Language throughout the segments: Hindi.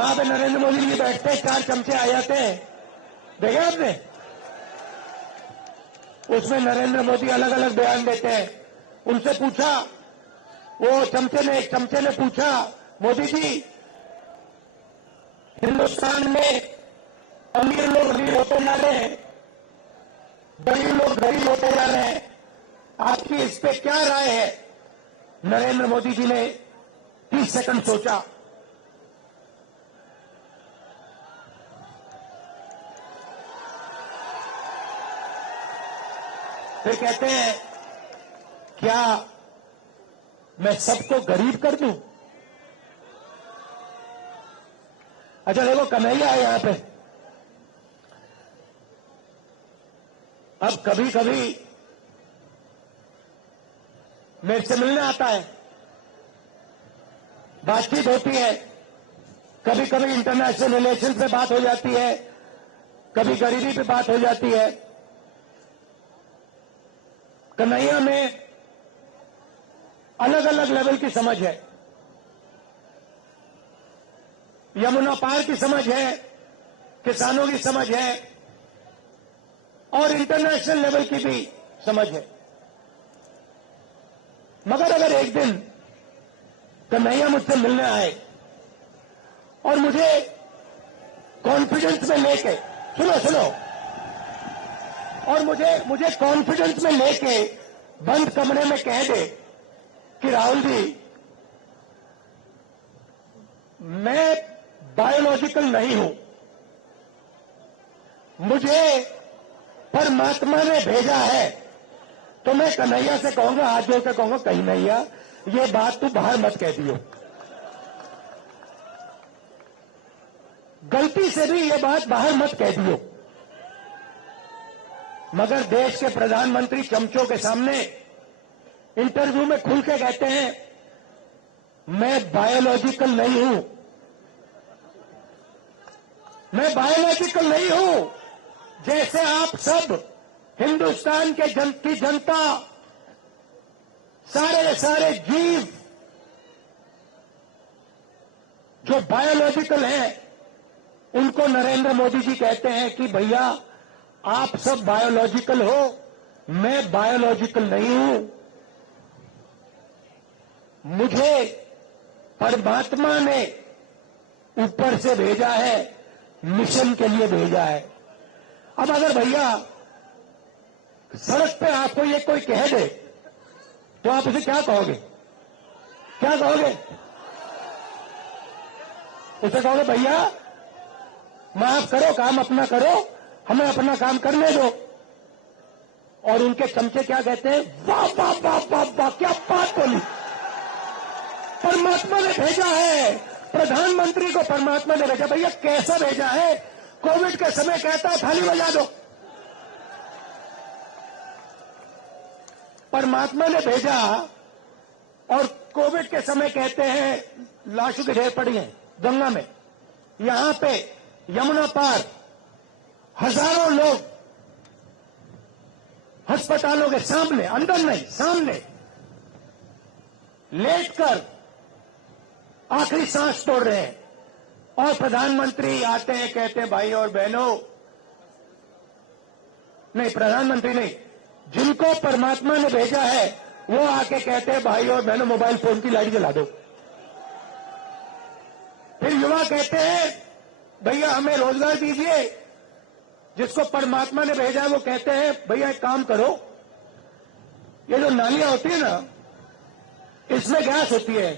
वहां पे नरेंद्र मोदी जी बैठते, 4 चमचे आ जाते हैं, देखा आपने? उसमें नरेंद्र मोदी अलग अलग बयान देते हैं। उनसे पूछा, वो एक चमचे ने पूछा, मोदी जी, हिंदुस्तान में अमीर लोग अमीर होते जा रहे हैं, गरीब लोग गरीब होते जा रहे हैं, आपकी इस पे क्या राय है? नरेंद्र मोदी जी ने 30 सेकंड सोचा, फिर कहते हैं, क्या मैं सबको गरीब कर दूं? अच्छा देखो, कन्हैया है यहां पे। अब कभी कभी मेरे से मिलने आता है, बातचीत होती है, कभी कभी इंटरनेशनल रिलेशन पे बात हो जाती है, कभी गरीबी पे बात हो जाती है। कन्हैया में अलग अलग लेवल की समझ है। यमुना पार की समझ है, किसानों की समझ है, और इंटरनेशनल लेवल की भी समझ है। मगर अगर एक दिन कन्हैया मुझसे मिलने आए और मुझे कॉन्फिडेंस में लेके, सुनो, और मुझे कॉन्फिडेंस में लेके बंद कमरे में कह दे कि राहुल जी, मैं बायोलॉजिकल नहीं हूं, मुझे परमात्मा ने भेजा है, तो मैं कन्हैया से कहूंगा, हाथ जोड़ के कहूंगा, कन्हैया ये बात तू बाहर मत कह दियो, गलती से भी ये बात बाहर मत कह दियो। मगर देश के प्रधानमंत्री चमचों के सामने इंटरव्यू में खुल के कहते हैं, मैं बायोलॉजिकल नहीं हूं, मैं बायोलॉजिकल नहीं हूं। जैसे आप सब हिंदुस्तान की जनता, सारे जीव जो बायोलॉजिकल हैं, उनको नरेंद्र मोदी जी कहते हैं कि भैया आप सब बायोलॉजिकल हो, मैं बायोलॉजिकल नहीं हूं, मुझे परमात्मा ने ऊपर से भेजा है, मिशन के लिए भेजा है। अब अगर भैया सड़क पे आपको ये कोई कह दे, तो आप उसे क्या कहोगे? क्या कहोगे? उसे कहोगे, भैया माफ करो, काम अपना करो, हमें अपना काम करने दो। और उनके चमचे क्या कहते हैं? वाह वाह वाह वाह वाह, क्या बात बोली, परमात्मा ने भेजा है, प्रधानमंत्री को परमात्मा ने भेजा। भैया कैसा भेजा है? कोविड के समय कहता है थाली बजा दो, परमात्मा ने भेजा, और कोविड के समय कहते हैं लाशों के ढेर पड़ी हैं गंगा में। यहां पे यमुना पार हजारों लोग अस्पतालों के सामने, अंदर नहीं सामने लेटकर आखिरी सांस तोड़ रहे हैं, और प्रधानमंत्री आते हैं, कहते हैं भाई और बहनों, नहीं प्रधानमंत्री नहीं, जिनको परमात्मा ने भेजा है वो आके कहते हैं भाई और बहनों मोबाइल फोन की लाइट जला दो। फिर युवा कहते हैं भैया हमें रोजगार दीजिए, जिसको परमात्मा ने भेजा है वो कहते हैं भैया एक काम करो, ये जो नालियां होती है ना, इसमें गैस होती है,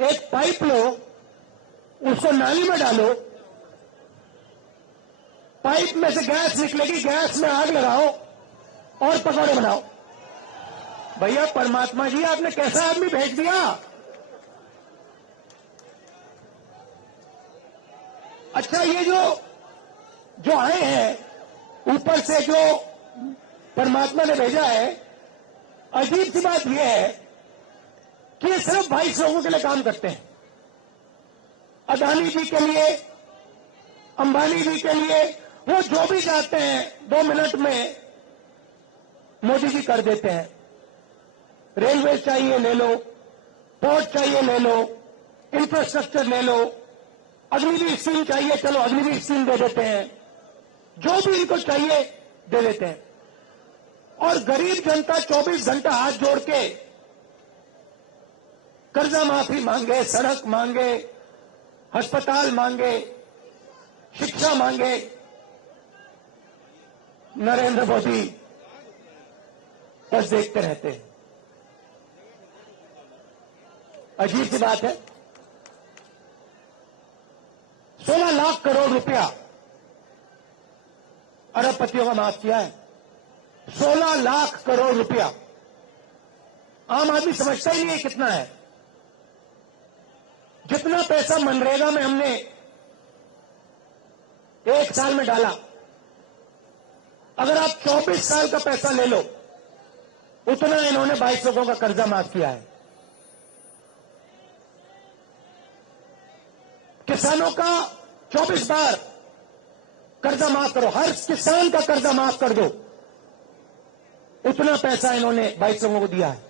एक पाइप लो, उसको नाली में डालो, पाइप में से गैस निकलेगी, गैस में आग लगाओ और पकौड़े बनाओ। भैया परमात्मा जी आपने कैसा आदमी भेज दिया? अच्छा ये जो आए हैं ऊपर से, जो परमात्मा ने भेजा है, अजीब सी बात यह है कि ये सिर्फ 22 लोगों के लिए काम करते हैं। अदानी जी के लिए, अंबानी जी के लिए, वो जो भी चाहते हैं 2 मिनट में मोदी जी कर देते हैं। रेलवे चाहिए ले लो, पोर्ट चाहिए ले लो, इंफ्रास्ट्रक्चर ले लो, अग्निवीर स्कीम चाहिए, चलो अग्निवीर स्कीम दे देते हैं, जो भी इनको चाहिए दे देते हैं। और गरीब जनता 24 घंटा हाथ जोड़ के कर्जा माफी मांगे, सड़क मांगे, अस्पताल मांगे, शिक्षा मांगे, नरेंद्र मोदी बस देखते रहते हैं। अजीब सी बात है, 16 लाख करोड़ रुपया अरबपतियों का माफ किया है। 16 लाख करोड़ रुपया आम आदमी समझता ही नहीं है कितना है। जितना पैसा मनरेगा में हमने एक साल में डाला, अगर आप 24 साल का पैसा ले लो, उतना इन्होंने 22 लोगों का कर्जा माफ किया है। किसानों का 24 बार कर्जा माफ करो, हर किसान का कर्जा माफ कर दो, उतना पैसा इन्होंने 22 लोगों को दिया है।